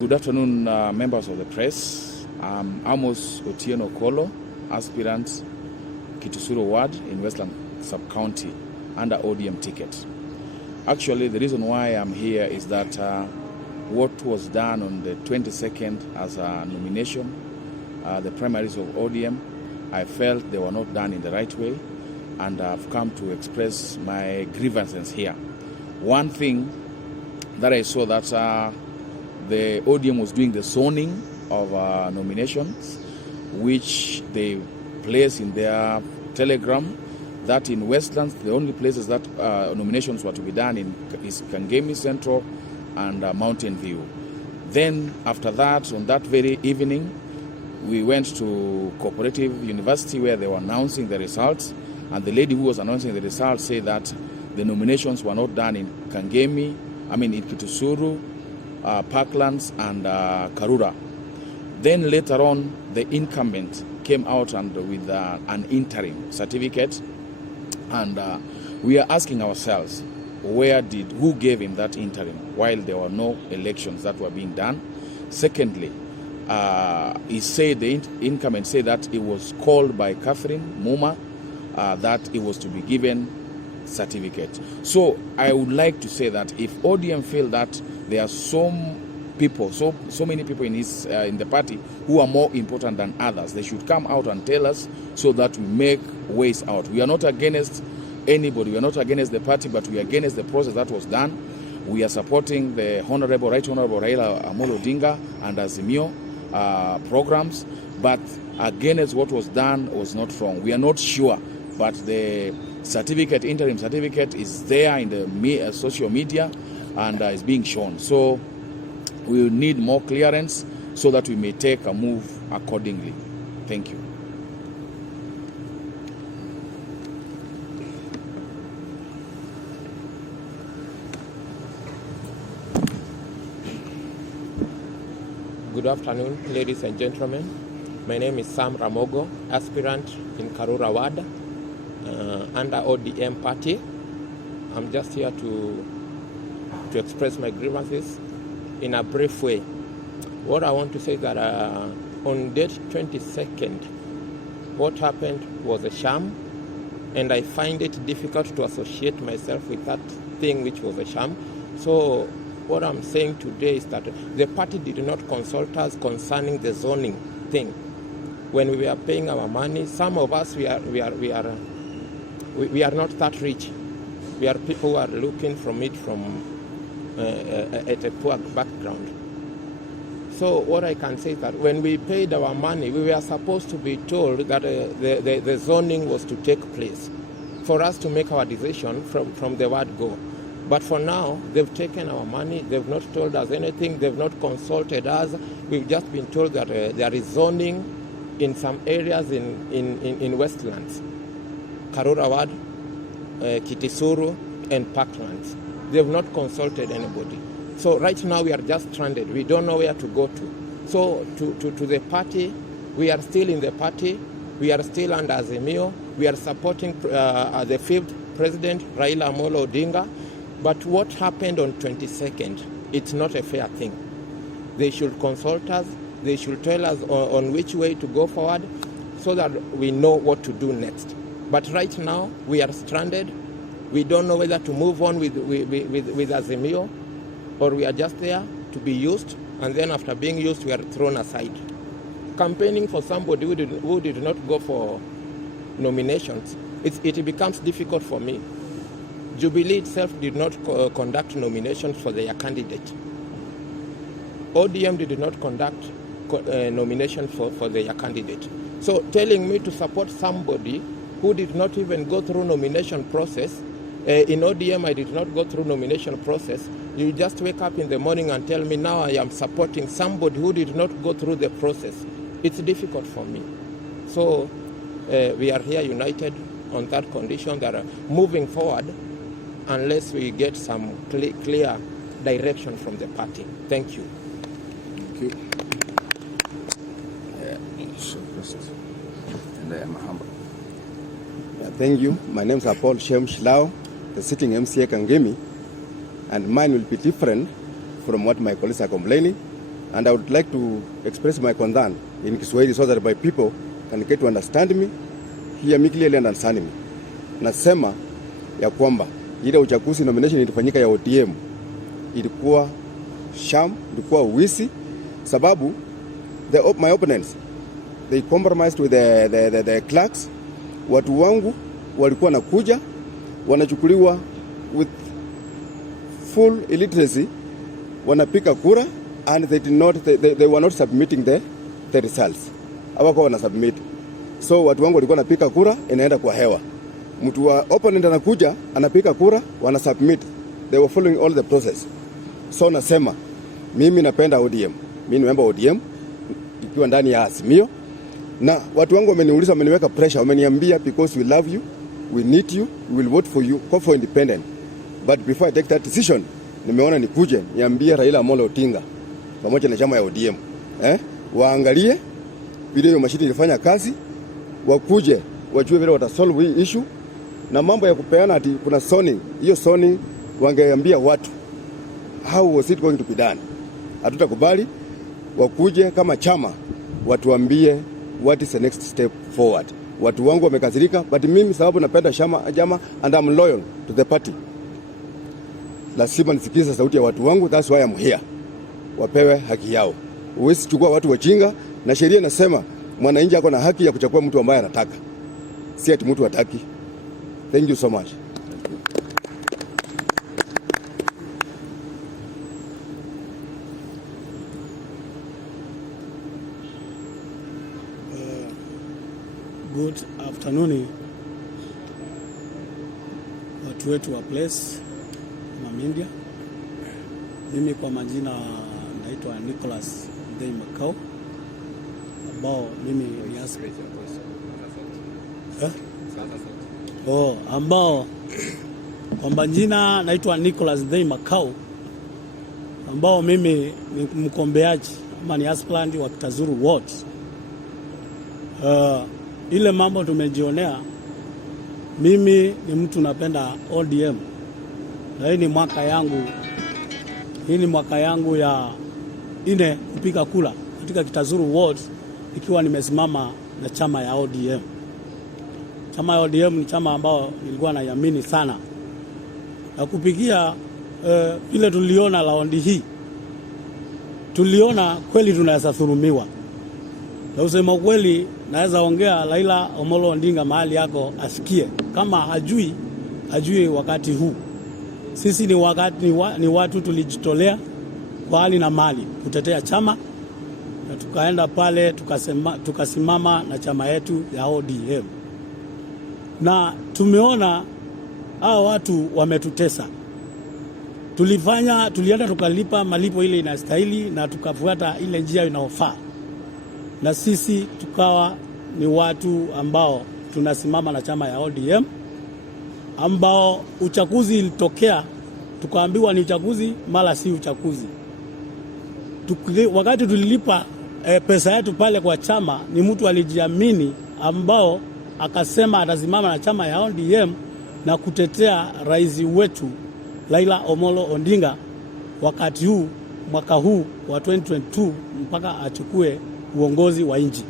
Good afternoon, members of the press. I'm Amos Otieno Kolo, Aspirants, Kitusuro Ward in Westland Sub-County under ODM ticket. Actually, the reason why I'm here is that what was done on the 22nd as a nomination, the primaries of ODM, I felt they were not done in the right way, and I've come to express my grievances here. One thing that I saw that the ODM was doing the zoning of nominations, which they place in their telegram, that in Westlands, the only places that nominations were to be done in is Kangemi Central and Mountain View. Then after that, on that very evening, we went to Cooperative University where they were announcing the results, and the lady who was announcing the results said that the nominations were not done in Kangemi, in Kitusuru, Parklands and Karura. Then later on, the incumbent came out and with an interim certificate, and we are asking ourselves, who gave him that interim while there were no elections that were being done? Secondly, he said, the incumbent said that it was called by Catherine Muma that it was to be given certificate. So I would like to say that if ODM feel that there are so many people in the party who are more important than others, they should come out and tell us so that we make ways out. We are not against anybody, we are not against the party, but we are against the process that was done. We are supporting the Right Honorable Raila Odinga and Azimio programs, but against what was done was not wrong. We are not sure, but the interim certificate is there in the social media and is being shown. So we will need more clearance so that we may take a move accordingly. Thank you. Good afternoon, ladies and gentlemen. My name is Sam Ramogo, aspirant in Karura Ward under ODM party. I'm just here to express my grievances in a brief way. What I want to say is that on date 22nd, what happened was a sham, and I find it difficult to associate myself with that thing which was a sham. So what I'm saying today is that the party did not consult us concerning the zoning thing. When we were paying our money, some of us we are not that rich. We are people who are looking from it at a poor background. So what I can say is that when we paid our money, we were supposed to be told that the zoning was to take place for us to make our decision from the word go. But for now, they've taken our money, they've not told us anything, they've not consulted us. We've just been told that there is zoning in some areas in Westlands, Karura Ward, Kitisuru, and Parklands. They've not consulted anybody. So right now we are just stranded. We don't know where to go to. So to the party, we are still in the party. We are still under Azimio. We are supporting the 5th President, Raila Odinga. But what happened on 22nd, it's not a fair thing. They should consult us. They should tell us on which way to go forward so that we know what to do next. But right now, we are stranded. We don't know whether to move on with Azimio, or we are just there to be used, and then after being used, we are thrown aside. Campaigning for somebody who did not go for nominations, it becomes difficult for me. Jubilee itself did not conduct nominations for their candidate. ODM did not conduct nomination for their candidate. So telling me to support somebody who did not even go through nomination process, in ODM I did not go through nomination process, you just wake up in the morning and tell me now I am supporting somebody who did not go through the process. It's difficult for me. So we are here united on that condition that moving forward, unless we get some clear direction from the party. Thank you. Thank you. Thank you. My name is Paul Shem Shilao, the sitting MCA Kangemi, and mine will be different from what my colleagues are complaining. and I would like to express my concern in Kiswahili so that my people can get to understand me, hear me clearly and understand me. Nasema ya kwamba ile uchaguzi nomination ilifanyika ya ODM ilikuwa sham, ilikuwa uwisi, sababu my opponents, they compromised with the clerks. Watu wangu walikuwa nakuja wanachukuliwa with full illiteracy, wanapika kura, and they were not submitting the results. Hawako wana submit. So watu wangu walikuwa napika kura, inaenda kwa hewa. Mtu wa opponent anakuja anapika kura, wana submit. They were following all the process. So nasema mimi napenda ODM. Mimi ni member ODM ikiwa ndani ya Azimio, na watu wangu wameniuliza, wameniweka pressure, wameniambia because we love you, we need you, we will vote for you, call for independent. But before I take that decision, nimeona nikuje niambie Raila Amolo Odinga pamoja na chama ya ODM waangalie vile hiyo mashini ilifanya kazi, wakuje wajue vile watasolve hii issue, na mambo ya kupeana ati kuna zoning, hiyo zoning wangeambia watu how was it going to be done. Hatutakubali. Wakuje kama chama watuambie what is the next step forward. Watu wangu wamekasirika, but mimi sababu napenda chama and I'm loyal to the party, lazima nisikize sauti ya watu wangu. That's why I'm here. Wapewe haki yao. Uwezi chukua watu wajinga, na sheria inasema mwananchi ako na haki ya kuchagua mtu ambaye anataka, si ati mtu hataki. Thank you so much. Good afternoon, watu wetu wa place Mamindia. Mimi kwa majina naitwa Nicholas Dei Makau, ambao mimi ni ambao kwa majina naitwa Nicholas Dei Makau, ambao mimi ni mkombeaji ama ni aspirant wa Kitazuru Ward. Ile mambo tumejionea, mimi ni mtu napenda ODM, na hii ni mwaka yangu ya ine kupiga kula katika Kitazuru Ward, ikiwa nimesimama na chama ya ODM. Chama ya ODM ni chama ambao nilikuwa naiamini sana, na kupigia vile tuliona raundi hii, tuliona kweli tunaweza thurumiwa. Na usema kweli, naweza ongea Raila Amolo Odinga mahali yako asikie, kama hajui wakati huu. Sisi ni watu tulijitolea kwa hali na mali kutetea chama, na tukaenda pale tukasimama na chama yetu ya ODM. Na tumeona hao watu wametutesa. Tulienda tukalipa malipo ile inastahili, na tukafuata ile njia inayofaa. Na sisi tukawa ni watu ambao tunasimama na chama ya ODM, ambao uchaguzi ilitokea, tukaambiwa ni uchaguzi mala si uchaguzi. Wakati tulilipa pesa yetu pale kwa chama, ni mtu alijiamini ambao akasema atasimama na chama ya ODM na kutetea rais wetu Raila Amolo Odinga wakati huu, mwaka huu wa 2022, mpaka achukue uongozi wa nchi.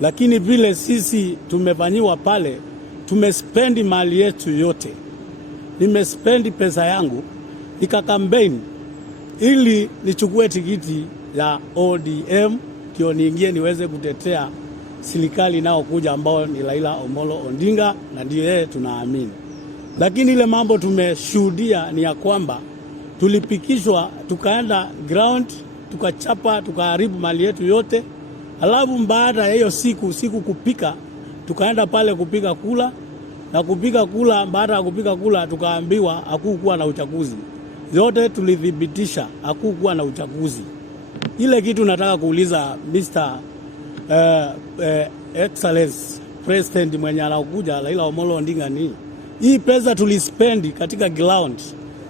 Lakini vile sisi tumefanyiwa pale, tumespendi mali yetu yote. Nimespendi pesa yangu nikakampeni ili nichukue tikiti ya ODM, ndio niingie niweze kutetea serikali nao kuja, ambao ni Raila Amolo Odinga, na ndio yeye tunaamini. Lakini ile mambo tumeshuhudia ni ya kwamba tulipikishwa, tukaenda ground, tukachapa, tukaharibu mali yetu yote. Alafu baada ya hiyo siku kupika, tukaenda pale kupiga kula, na kupiga kula, baada ya kupiga kula tukaambiwa hakukuwa na uchaguzi. Yote tulithibitisha hakukuwa na uchaguzi. Ile kitu nataka kuuliza Mr. Excellence President mwenye anakuja Raila Amolo Odinga, ni hii pesa tulispendi katika ground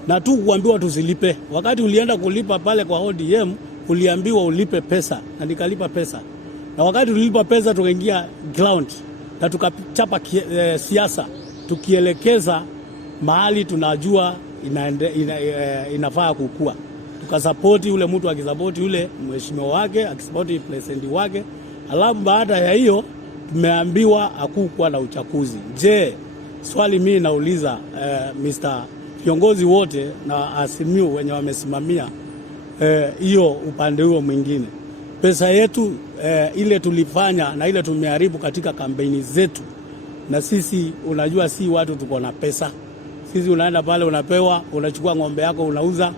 na tu kuambiwa tusilipe. Wakati ulienda kulipa pale kwa ODM, uliambiwa ulipe pesa, na nikalipa pesa. Na wakati tulilipa pesa, tukaingia ground na tukachapa siasa, tukielekeza mahali tunajua inafaa kukua. tukasapoti ule mtu akisapoti ule mheshimiwa wake, akisapoti president wake. Alafu baada ya hiyo tumeambiwa hakukuwa na uchaguzi. Je, swali mimi nauliza Mr. viongozi wote na Asimiu wenye wamesimamia hiyo upande huo mwingine, pesa yetu ile tulifanya na ile tumeharibu katika kampeni zetu, na sisi unajua si watu tuko na pesa. Sisi unaenda pale unapewa, unachukua ng'ombe yako unauza,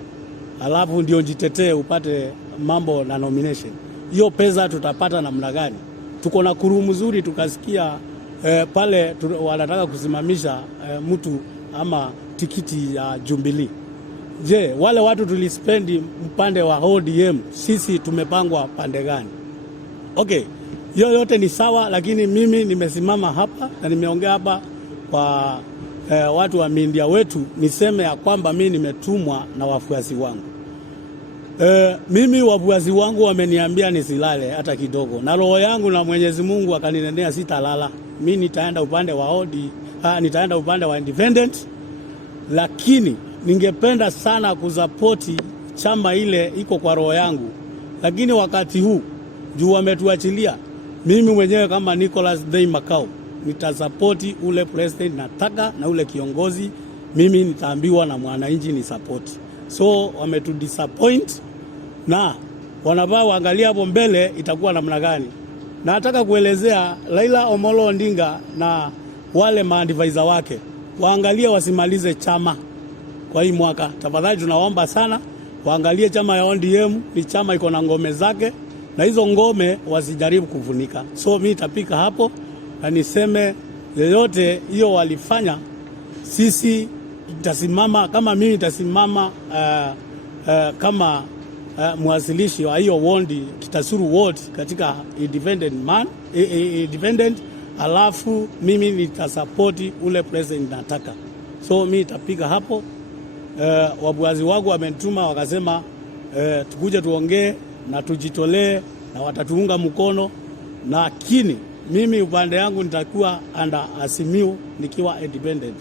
alafu ndio jitetee upate mambo na nomination. Hiyo pesa tutapata namna gani? Tuko na kuru mzuri, tukasikia pale wanataka kusimamisha mtu ama tikiti ya Jubilee. Je, wale watu tulispendi upande wa ODM, sisi tumepangwa pande gani? Okay, hiyo yote ni sawa, lakini mimi nimesimama hapa na nimeongea hapa kwa watu wa media wetu, niseme ya kwamba mimi nimetumwa na wafuasi wangu. Mimi wafuasi wangu wameniambia nisilale hata kidogo, na roho yangu na Mwenyezi Mungu akaninenea sitalala. Mimi nitaenda upande wa nitaenda upande wa independent, lakini ningependa sana kusapoti chama ile iko kwa roho yangu. Lakini wakati huu juu wametuachilia, mimi mwenyewe kama Nicholas Day Makau nitasapoti ule president nataka na ule kiongozi, mimi nitaambiwa na mwananchi ni support. So wametudisappoint na wanafaa waangalia hapo mbele itakuwa namna gani. Na nataka kuelezea Raila Omolo Odinga na wale maadvisor wake waangalie wasimalize chama kwa hii mwaka. Tafadhali tunaomba sana waangalie chama ya ODM, ni chama iko na ngome zake, na hizo ngome wasijaribu kufunika. So mimi nitapika hapo na niseme yoyote hiyo walifanya, sisi itasimama, kama mimi nitasimama kama mwasilishi wa hiyo wondi Kitasuru ward katika independent, alafu mimi nitasapoti ule president nataka. So mimi nitapika hapo. Wabuazi wangu wamenituma wakasema tukuje tuongee na tujitolee na watatuunga mkono, lakini mimi upande yangu nitakuwa under Asimiu nikiwa independent.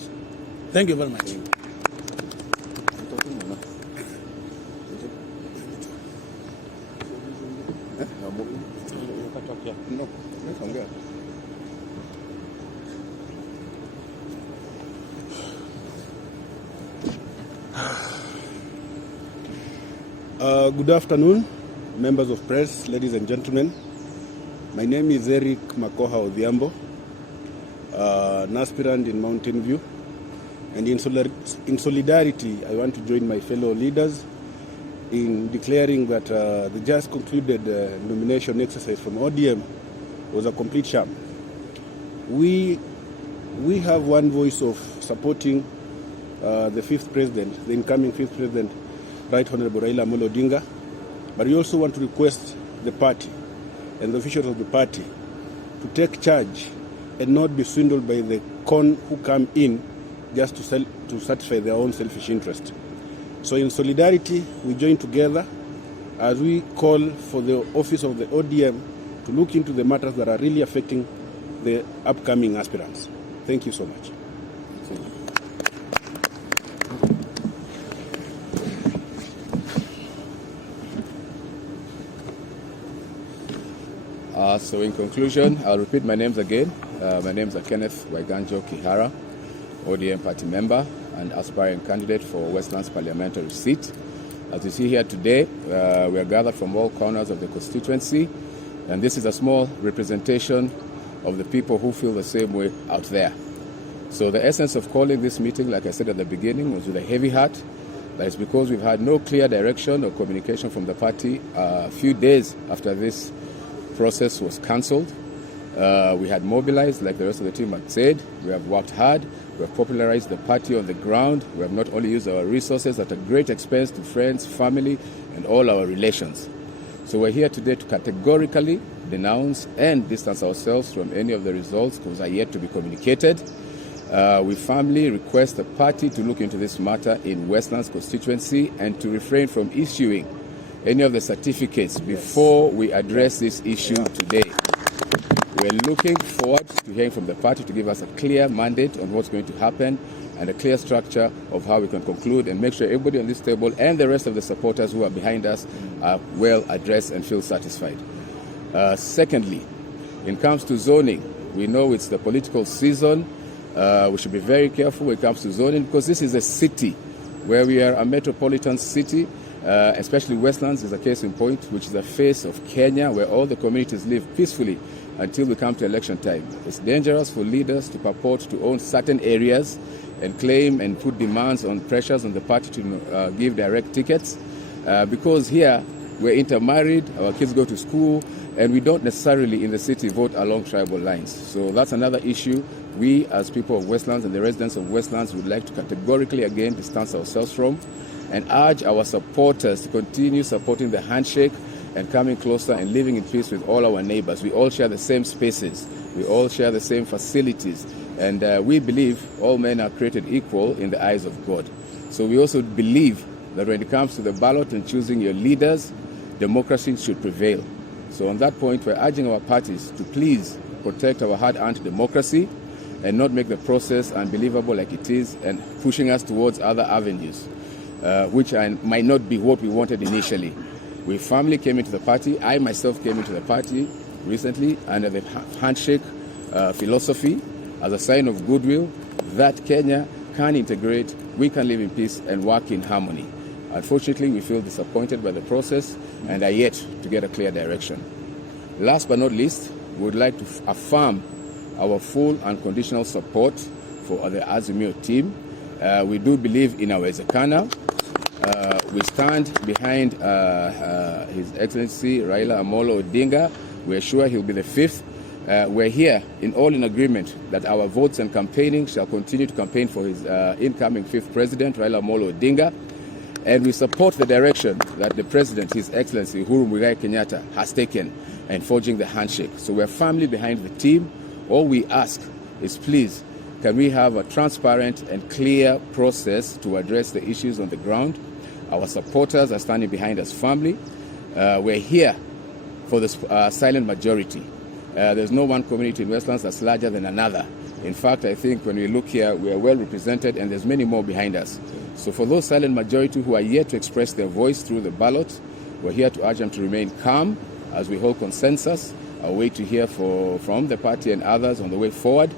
Thank you very much. Good afternoon, members of press, ladies and gentlemen. My name is Eric Makoha Odhiambo, an aspirant in Mountain View. And in solidarity, I want to join my fellow leaders in declaring that the just concluded nomination exercise from ODM was a complete sham. We have one voice of supporting the fifth president, the incoming fifth president, Right Honorable Raila Amolo Odinga, but we also want to request the party and the officials of the party to take charge and not be swindled by the con who come in just to satisfy their own selfish interest. So in solidarity, we join together as we call for the office of the ODM to look into the matters that are really affecting the upcoming aspirants. Thank you so much. So in conclusion, I'll repeat my names again. My names are Kenneth Waiganjo Kihara, ODM party member and aspiring candidate for Westlands parliamentary seat. As you see here today, we are gathered from all corners of the constituency, and this is a small representation of the people who feel the same way out there. So the essence of calling this meeting, like I said at the beginning, was with a heavy heart. That is because we've had no clear direction or communication from the party a few days after this process was cancelled. We had mobilized, like the rest of the team had said. We have worked hard. We have popularized the party on the ground. We have not only used our resources at a great expense to friends, family, and all our relations. So we're here today to categorically denounce and distance ourselves from any of the results because are yet to be communicated. We firmly request the party to look into this matter in Westlands constituency and to refrain from issuing any of the certificates before we address this issue today. We're looking forward to hearing from the party to give us a clear mandate on what's going to happen and a clear structure of how we can conclude and make sure everybody on this table and the rest of the supporters who are behind us are well addressed and feel satisfied. Secondly, when it comes to zoning, we know it's the political season. We should be very careful when it comes to zoning, because this is a city where we are a metropolitan city, especially Westlands is a case in point, which is the face of Kenya, where all the communities live peacefully until we come to election time. It's dangerous for leaders to purport to own certain areas and claim and put demands on pressures on the party to give direct tickets, because here we're intermarried, our kids go to school, and we don't necessarily in the city vote along tribal lines. So that's another issue we as people of Westlands and the residents of Westlands would like to categorically again distance ourselves from, and urge our supporters to continue supporting the handshake and coming closer and living in peace with all our neighbors. We all share the same spaces, we all share the same facilities, and we believe all men are created equal in the eyes of God. So we also believe that when it comes to the ballot and choosing your leaders, democracy should prevail. So on that point, we're urging our parties to please protect our hard-earned democracy and not make the process unbelievable like it is and pushing us towards other avenues, which might not be what we wanted initially. We firmly came into the party. I myself came into the party recently under the handshake philosophy as a sign of goodwill that Kenya can integrate, we can live in peace and work in harmony. Unfortunately, we feel disappointed by the process and are yet to get a clear direction. Last but not least, we would like to affirm our full unconditional support for the Azimio team. We do believe in our Ezekana. We stand behind His Excellency Raila Amolo Odinga. We're sure he'll be the fifth. We're here in agreement that our votes and campaigning shall continue to campaign for his incoming fifth president, Raila Amolo Odinga. And we support the direction that the President, His Excellency Uhuru Kenyatta, has taken in forging the handshake. So we're firmly behind the team. All we ask is, please, can we have a transparent and clear process to address the issues on the ground? Our supporters are standing behind us firmly. We're here for the silent majority. There's no one community in Westlands that's larger than another. In fact, I think when we look here, we are well represented, and there's many more behind us. So for those silent majority who are yet to express their voice through the ballot, we're here to urge them to remain calm as we hold consensus, our way to hear from the party and others on the way forward.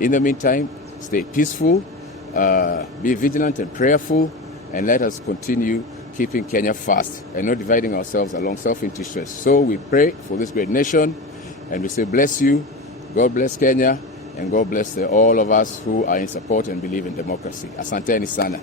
In the meantime, stay peaceful, be vigilant and prayerful, and let us continue keeping Kenya first and not dividing ourselves along self-interest. So we pray for this great nation, and we say bless you, God bless Kenya, and God bless all of us who are in support and believe in democracy. Asanteni sana.